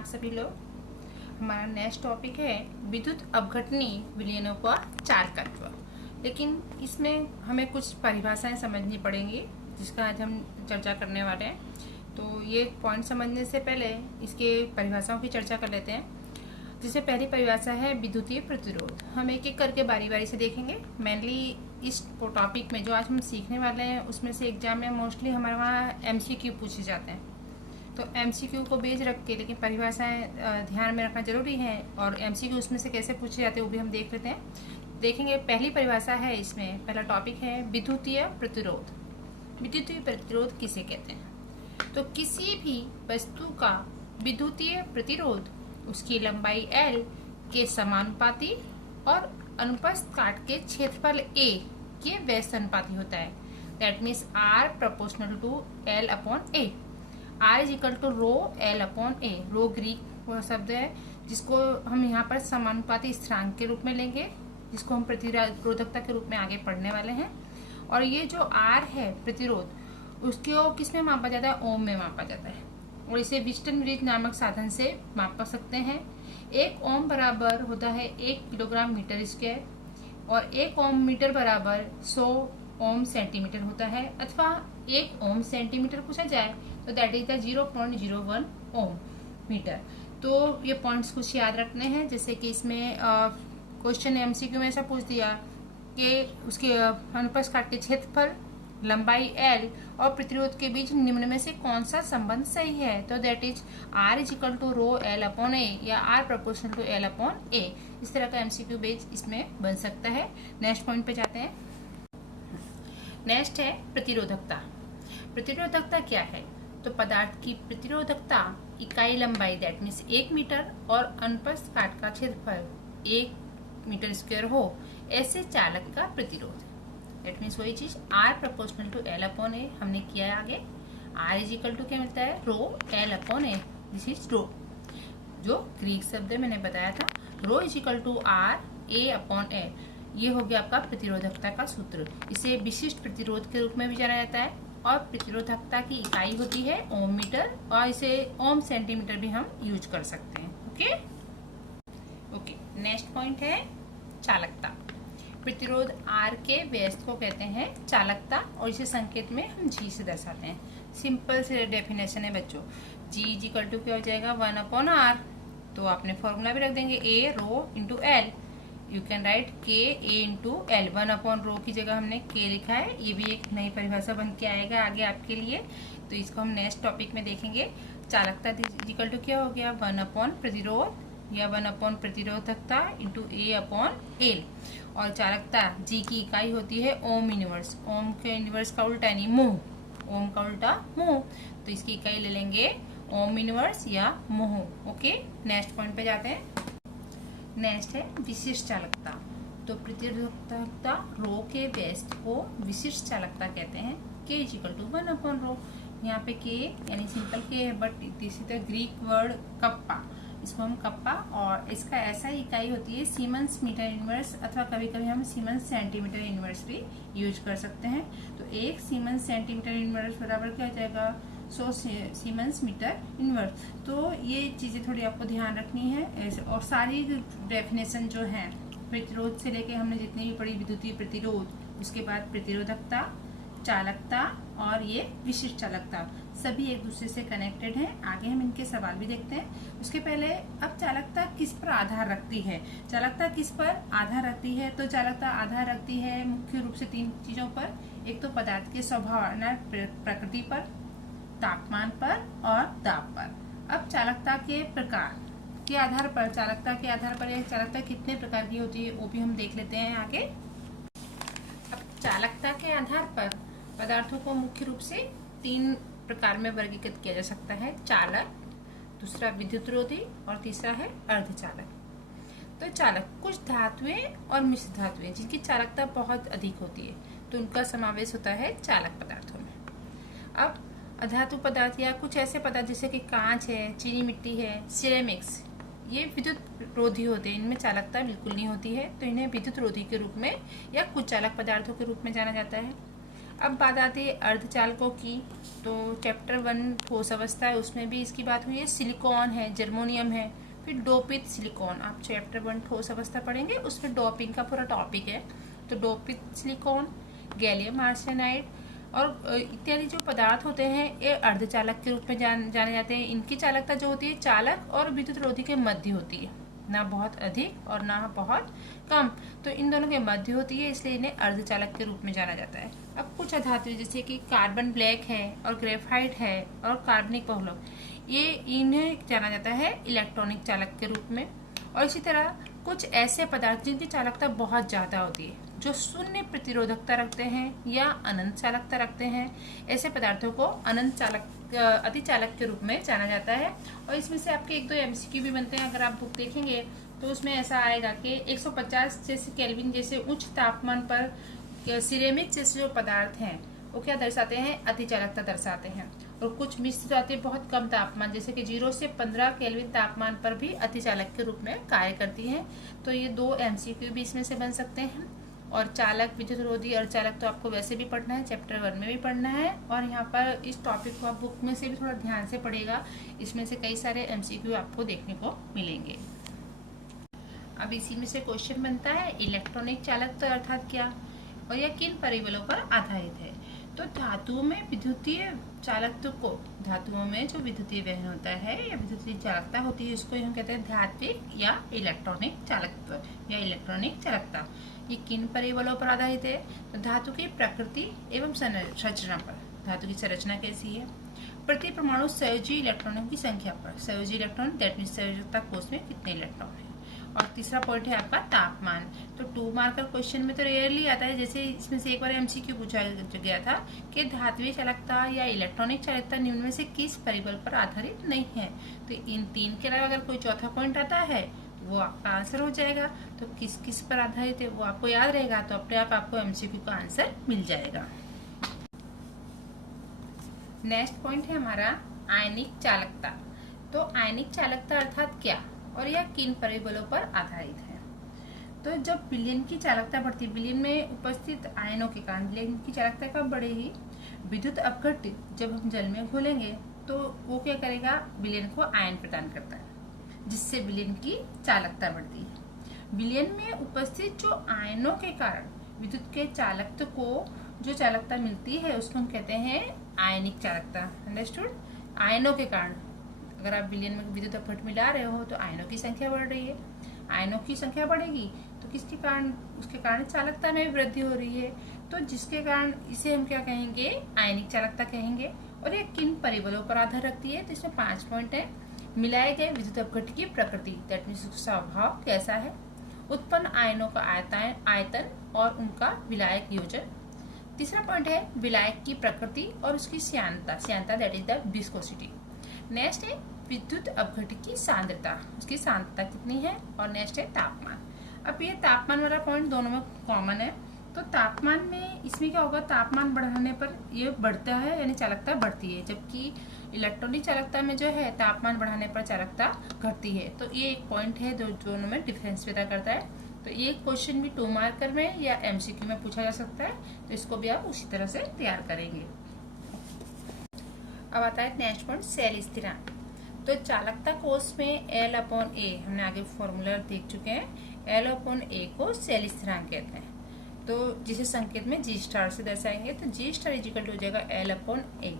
आप सभी लोग। हमारा नेक्स्ट टॉपिक है विद्युत अपघटनीय विलयनों का चालकत्व। लेकिन इसमें हमें कुछ परिभाषाएं समझनी पड़ेंगी जिसका आज हम चर्चा करने वाले हैं। तो ये पॉइंट समझने से पहले इसके परिभाषाओं की चर्चा कर लेते हैं। जिससे पहली परिभाषा है विद्युतीय प्रतिरोध। हम एक एक करके बारी बारी से देखेंगे। मेनली इस टॉपिक में जो आज हम सीखने वाले हैं उसमें से एग्जाम में मोस्टली हमारे वहाँ एमसीक्यू पूछे जाते हैं। तो एमसीक्यू को बेस रख के लेकिन परिभाषाएं ध्यान में रखना जरूरी है, और एमसीक्यू उसमें से कैसे पूछे जाते हैं वो भी हम देख लेते हैं। देखेंगे पहली परिभाषा है, इसमें पहला टॉपिक है विद्युतीय प्रतिरोध। विद्युतीय प्रतिरोध किसे कहते हैं? तो किसी भी वस्तु का विद्युतीय प्रतिरोध उसकी लंबाई L के समानुपाती और अनुप्रस्थ काट के क्षेत्रफल A के व्यस्त अनुपाती होता है। That means R proportional to L upon A। R is equal to rho L upon A। Rho Greek वह शब्द है जिसको हम यहाँ पर समानुपाती स्थिरांक के रूप में लेंगे, जिसको हम प्रतिरोधकता के रूप में आगे पढ़ने वाले हैं। और ये जो R है प्रतिरोध, उसको किस में मापा जाता है? ओम में मापा जाता है, और इसे विस्टन ब्रिज नामक साधन से माप सकते हैं। 1 ओम बराबर होता है 1 किलोग्राम मीटर स्क्वायर, और 1 ओम मीटर बराबर 100 ओम सेंटीमीटर होता है, अथवा 1 ओम सेंटीमीटर पूछा जाए तो that is the 0.01 ohm metre. तो ये पॉइंट्स कुछ याद रखने हैं। जैसे कि इसमें क्वेश्चन एमसीक्यू में ऐसा पूछ दिया कि उसके अनुप्रस्थ काट के क्षेत्रफल, लंबाई L और प्रतिरोध के बीच निम्न में से कौन सा संबंध सही है? तो that is R is equal to rho L upon A या R proportional to L upon A। इस तरह का एमसीक्यू बेस इसमें बन सकता है। नेक्स्ट पॉइंट पे जाते हैं। नेक्स्ट है प्रतिरोधकता। प्रतिरोधकता क्या है? तो पदार्थ की प्रतिरोधकता इकाई लंबाई दैट मीन्स 1 मीटर और अनुप्रस्थ काट का क्षेत्रफल 1 मीटर स्क्वायर हो ऐसे चालक का प्रतिरोध। दैट मीन्स वही चीज R proportional to L upon A हमने किया है आगे। R इज इक्वल टू क्या मिलता है? Rho L upon A। This is rho, जो ग्रीक शब्द मैंने बताया था। Rho is equal to R A upon A। ये हो गया आपका प्रतिरोधकता का सूत्र। इसे विशिष्ट प्रतिरोध के रूप में भी जाना जाता है, और प्रतिरोधकता की इकाई होती है ओम मीटर, और इसे ओम सेंटीमीटर भी हम यूज कर सकते हैं। ओके। नेक्स्ट पॉइंट है चालकता। प्रतिरोध R के व्यस्त को कहते हैं चालकता, और इसे संकेत में हम G से दर्शाते हैं। सिंपल से डेफिनेशन है बच्चों। G इज इक्वल टू क्या हो जाएगा? 1 अपॉन R। तो आपने फॉर्मूला भी रख देंगे A rho into L। You can write K A into L। 1 upon rho की जगह हमने K लिखा है। ये भी एक नई परिभाषा बन के आएगा आगे आपके लिए, तो इसको हम नेक्स्ट टॉपिक में देखेंगे। चालकता इक्वल टू क्या हो गया? 1 अपॉन प्रतिरोध या 1 अपॉन प्रतिरोधकता इंटू A अपॉन L। और चालकता G की इकाई होती है ओम इनवर्स। ओम के इनवर्स का उल्टा यानी मुंह, ओम का उल्टा मुंह, तो इसकी इकाई ले लेंगे ओम इनवर्स या मुंह। ओके। नेक्स्ट पॉइंट पे जाते हैं। नेक्स्ट है विशिष्ट चालकता। तो प्रतिरोधकता रो के व्यस्त को विशिष्ट चालकता कहते हैं। K is equal to 1 upon rho. यहाँ पे K यानी सिंपल K है, but this is the Greek word kappa. इसको हम कप्पा, और इसका ऐसा इकाई होती है सीमेंस मीटर इनवर्स, अथवा कभी कभी हम सीमेंस सेंटीमीटर इनवर्स भी यूज कर सकते हैं। तो 1 सीमेंस सेंटीमीटर इनवर्स बराबर क्या हो जाएगा? 100 सीमेंस मीटर इनवर्स। तो ये चीजें थोड़ी आपको ध्यान रखनी है। और सारी डेफिनेशन जो है प्रतिरोध से लेके हमने जितनी भी पढ़ी, विद्युतीय प्रतिरोध, उसके बाद प्रतिरोधकता, चालकता और ये विशिष्ट चालकता, सभी एक दूसरे से कनेक्टेड हैं। आगे हम इनके सवाल भी देखते हैं। उसके पहले अब चालकता किस पर आधार रखती है? चालकता किस पर आधार रखती है? तो चालकता आधार रखती है मुख्य रूप से 3 चीजों पर। एक तो पदार्थ के स्वभाव प्रकृति पर, तापमान पर और दाब पर। अब चालकता के प्रकार के आधार पर, चालकता के आधार पर यह चालकता कितने प्रकार की होती है वो भी हम देख लेते हैं आगे। अब चालकता के आधार पर पदार्थों को मुख्य रूप से 3 प्रकार में वर्गीकृत किया जा सकता है। चालक, दूसरा विद्युतरोधी, और तीसरा है अर्धचालक। तो चालक कुछ धातुएं और मिश्र धातुएं जिनकी चालकता बहुत अधिक होती है, तो उनका समावेश होता है चालक पदार्थों में। अब अधातु पदार्थ या कुछ ऐसे पदार्थ जैसे कि कांच है, चीनी मिट्टी है, सिरेमिक्स, ये विद्युत रोधी होते हैं। इनमें चालकता बिल्कुल नहीं होती है, तो इन्हें विद्युत रोधी के रूप में या कुछ चालक पदार्थों के रूप में जाना जाता है। अब बात आती है अर्धचालकों की। तो चैप्टर 1 ठोस अवस्था है, उसमें भी इसकी बात हुई है। सिलिकॉन है, जर्मोनियम है, फिर डोपित सिलिकॉन। आप चैप्टर 1 ठोस अवस्था पढ़ेंगे, उसमें डोपिंग का पूरा टॉपिक है। तो डोपित सिलिकॉन, गैलियम आर्सेनाइड और इत्यादि जो पदार्थ होते हैं ये अर्धचालक के रूप में जाने जाते हैं। इनकी चालकता जो होती है चालक और विद्युत रोधी के मध्य होती है, ना बहुत अधिक और ना बहुत कम। तो इन दोनों के मध्य होती है, इसलिए इन्हें अर्धचालक के रूप में जाना जाता है। अब कुछ अधातु जैसे कि कार्बन ब्लैक है और ग्रेफाइट है और कार्बनिक बहुलक, ये इन्हें जाना जाता है इलेक्ट्रॉनिक चालक के रूप में। और इसी तरह कुछ ऐसे पदार्थ जिनकी चालकता बहुत ज़्यादा होती है, जो शून्य प्रतिरोधकता रखते हैं या अनंत चालकता रखते हैं, ऐसे पदार्थों को अनंत चालक अतिचालक के रूप में जाना जाता है। और इसमें से आपके 1-2 MCQ भी बनते हैं। अगर आप बुक देखेंगे तो उसमें ऐसा आएगा कि 150 जैसे केल्विन जैसे उच्च तापमान पर सिरेमिक जैसे जो पदार्थ हैं वो क्या दर्शाते हैं, अतिचालकता दर्शाते हैं। और कुछ मिश्र धातुएं बहुत कम तापमान जैसे कि 0 से 15 केल्विन तापमान पर भी अतिचालक के रूप में कार्य करती हैं। तो ये 2 MCQ भी इसमें से बन सकते हैं। और चालक, विद्युत रोधी, अर्धचालक तो आपको वैसे भी पढ़ना है, चैप्टर 1 में भी पढ़ना है। और यहाँ पर इस टॉपिक को आप बुक में से भी थोड़ा ध्यान से पढ़ेगा, इसमें से कई सारे MCQ आपको देखने को मिलेंगे। अब इसी में से क्वेश्चन बनता है इलेक्ट्रॉनिक चालकता अर्थात क्या और यह किन परिबलों पर आधारित है। तो धातुओं में विद्युतीय चालकत्व को, धातुओं में जो विद्युतीय वहन होता है या विद्युतीय चालकता होती है उसको हम कहते हैं धात्विक या इलेक्ट्रॉनिक चालकत्व या इलेक्ट्रॉनिक चालकता। ये किन परिबलों पर आधारित है, तो धातु की प्रकृति एवं संरचना पर। धातु की संरचना कैसी है, प्रति परमाणु संयोजी इलेक्ट्रॉनों की संख्या पर। संयोजी इलेक्ट्रॉन दैट मीन्स संयोजकता कोष में कितने इलेक्ट्रॉन है। और तीसरा पॉइंट है आपका तापमान। तो 2 मार्कर क्वेश्चन में तो रेयरली आता है, जैसे इसमें से एक बार MCQ पूछा गया था कि धात्विक चालकता या इलेक्ट्रॉनिक चालकता निम्न में से किस परिबल पर आधारित नहीं है। तो इन 3 के अलावा अगर कोई चौथा पॉइंट आता है तो वो आपका आंसर हो जाएगा। तो किस किस पर आधारित है वो आपको याद रहेगा, तो अपने आप आपको MCQ का आंसर मिल जाएगा। नेक्स्ट पॉइंट है हमारा आयनिक चालकता। तो आयनिक चालकता अर्थात क्या और यह किन परिबलों पर आधारित है। तो जब विलयन की चालकता बढ़ती, विलयन में उपस्थित आयनों के कारण विलयन की चालकता कब बढ़ेगी, विद्युत अपघट्य जब हम जल में घोलेंगे तो वो क्या करेगा, विलयन को आयन प्रदान करता है जिससे विलयन की चालकता बढ़ती है। विलयन में उपस्थित जो आयनों के कारण विद्युत के चालकत्व को जो चालकता मिलती है उसको हम कहते हैं आयनिक चालकता। अंडरस्टूड। आयनों के कारण अगर आप विलयन में विद्युत अपघट्य मिला रहे हो तो आयनों की संख्या बढ़ रही है। आयनों की संख्या बढ़ेगी तो किसके कारण, उसके कारण चालकता में भी वृद्धि हो रही है। तो जिसके कारण इसे हम क्या कहेंगे, आयनिक चालकता कहेंगे। और ये किन परिबलों पर आधार रखती है, तो इसमें 5 पॉइंट है। मिलाए गए विद्युत अपघट्य की प्रकृति दैट मीन्स स्वभाव कैसा है, उत्पन्न आयनों का आयतन और उनका विलायक योजन। तीसरा पॉइंट है विलायक की प्रकृति और उसकी श्यानता that is the viscosity. Next है विद्युत अपघट्य की सांद्रता, उसकी सांद्रता कितनी है। और नेक्स्ट है तापमान। अब ये तापमान वाला पॉइंट दोनों में कॉमन है। तो तापमान में इसमें क्या होगा, तापमान बढ़ाने पर ये बढ़ता है यानी चालकता बढ़ती है, जबकि इलेक्ट्रॉनिक चालकता में जो है तापमान बढ़ाने पर चालकता घटती है। तो ये एक पॉइंट है जो दोनों में डिफरेंस पैदा करता है। तो ये क्वेश्चन भी 2 मार्कर में या MCQ में पूछा जा सकता है, तो इसको भी आप उसी तरह से तैयार करेंगे। अब आता है नेक्स्ट पॉइंट सेल स्थिरांक। तो चालकता कोष में L/A हमने आगे फॉर्मूला देख चुके हैं। L/A को सेल स्थिरांक कहते हैं। तो जिसे संकेत में G स्टार से दर्शाएंगे तो G स्टार इक्वल टू हो जाएगा L/A।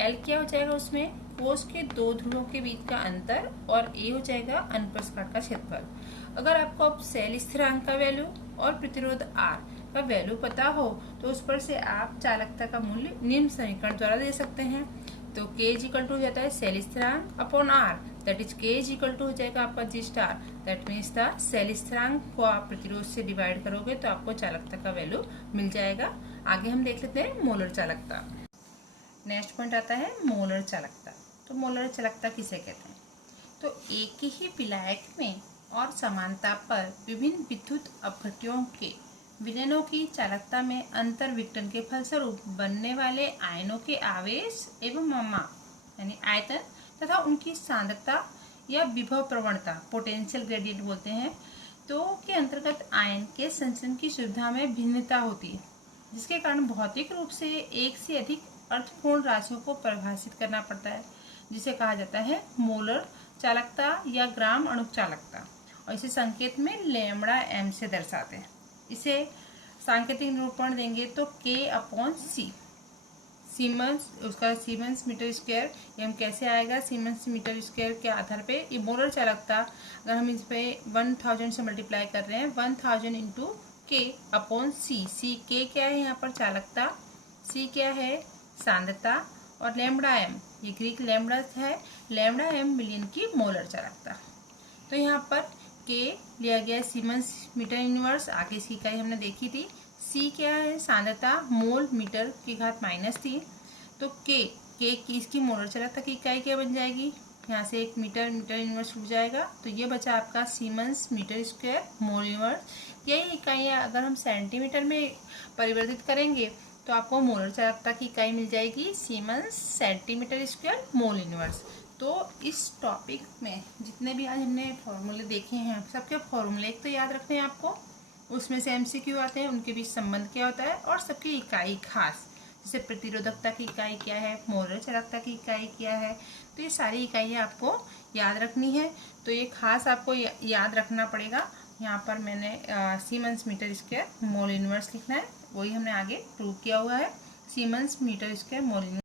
L क्या हो जाएगा, उसमें कोष के 2 ध्रुवों के बीच का अंतर और A हो जाएगा अनुप्रस्थ काट का क्षेत्रफल। अगर आपको अब सेल स्थिरांक का वैल्यू और प्रतिरोध R का वैल्यू पता हो तो उस पर से आप चालकता का मूल्य निम्न समीकरण द्वारा दे सकते हैं। तो K इक्वल टू हो जाता है सेल स्थिरांक upon R that is K equal to हो जाएगा आपका G star that means the cell स्थिरांक को आप प्रतिरोध से डिवाइड करोगे तो आपको चालकता का वैल्यू मिल जाएगा। आगे हम देख लेते हैं मोलर चालकता। नेक्स्ट पॉइंट आता है मोलर चालकता। तो मोलर चालकता किसे कहते हैं, तो एक ही विलायक में और समानता पर विभिन्न विद्युत अपघट्यों के विलयनों की चालकता में अंतर विघटन के फलस्वरूप बनने वाले आयनों के आवेश एवं यानी आयतन तथा उनकी सांद्रता या विभव प्रवणता पोटेंशियल ग्रेडियंट बोलते हैं, तो के अंतर्गत आयन के संचरण की सुविधा में भिन्नता होती है। जिसके कारण भौतिक रूप से एक से अधिक अर्थपूर्ण राशियों को परिभाषित करना पड़ता है, जिसे कहा जाता है मोलर चालकता या ग्राम अणु चालकता। और इसे संकेत में लैम्ब्डा एम से दर्शाते हैं। इसे सांकेतिक निरूपण देंगे तो K/C सीमेंस, उसका सीमेंस मीटर स्क्वायर, ये हम कैसे आएगा सीमेंस मीटर स्क्वायर के आधार पे। ये मोलर चालकता अगर हम इस पे 1000 से मल्टीप्लाई कर रहे हैं, 1000 इंटू K/C। सी के क्या है यहाँ पर चालकता, सी क्या है सांद्रता, और लैम्ब्डा एम ये ग्रीक लैम्ब्डा है, लैम्ब्डा एम मिलियन की मोलर चालकता। तो यहाँ पर के लिया गया सीमेंस मीटर यूनिवर्स, आगे इसकी इकाई हमने देखी थी। सी क्या है सांद्रता, मोल मीटर की घात -3। तो के की इसकी मोलर चालकता की इकाई क्या बन जाएगी, यहाँ से एक मीटर यूनिवर्स रुक जाएगा, तो ये बचा आपका siemens metre square mole inverse. यही इकाइयाँ अगर हम सेंटीमीटर में परिवर्तित करेंगे तो आपको मोलर चालकता की इकाई मिल जाएगी siemens centimetre square mole universe. तो इस टॉपिक में जितने भी आज हमने फॉर्मूले देखे हैं, सबके फॉर्मूले एक तो याद रखने हैं आपको, उसमें से MCQ आते हैं, उनके बीच संबंध क्या होता है, और सबकी इकाई खास, जैसे प्रतिरोधकता की इकाई क्या है, मोलर चालकता की इकाई क्या है। तो ये सारी इकाइयाँ आपको याद रखनी है। तो ये खास आपको याद रखना पड़ेगा। यहाँ पर मैंने siemens metre square mole inverse लिखना है, वही हमने आगे प्रूव किया हुआ है, siemens metre square mole universe.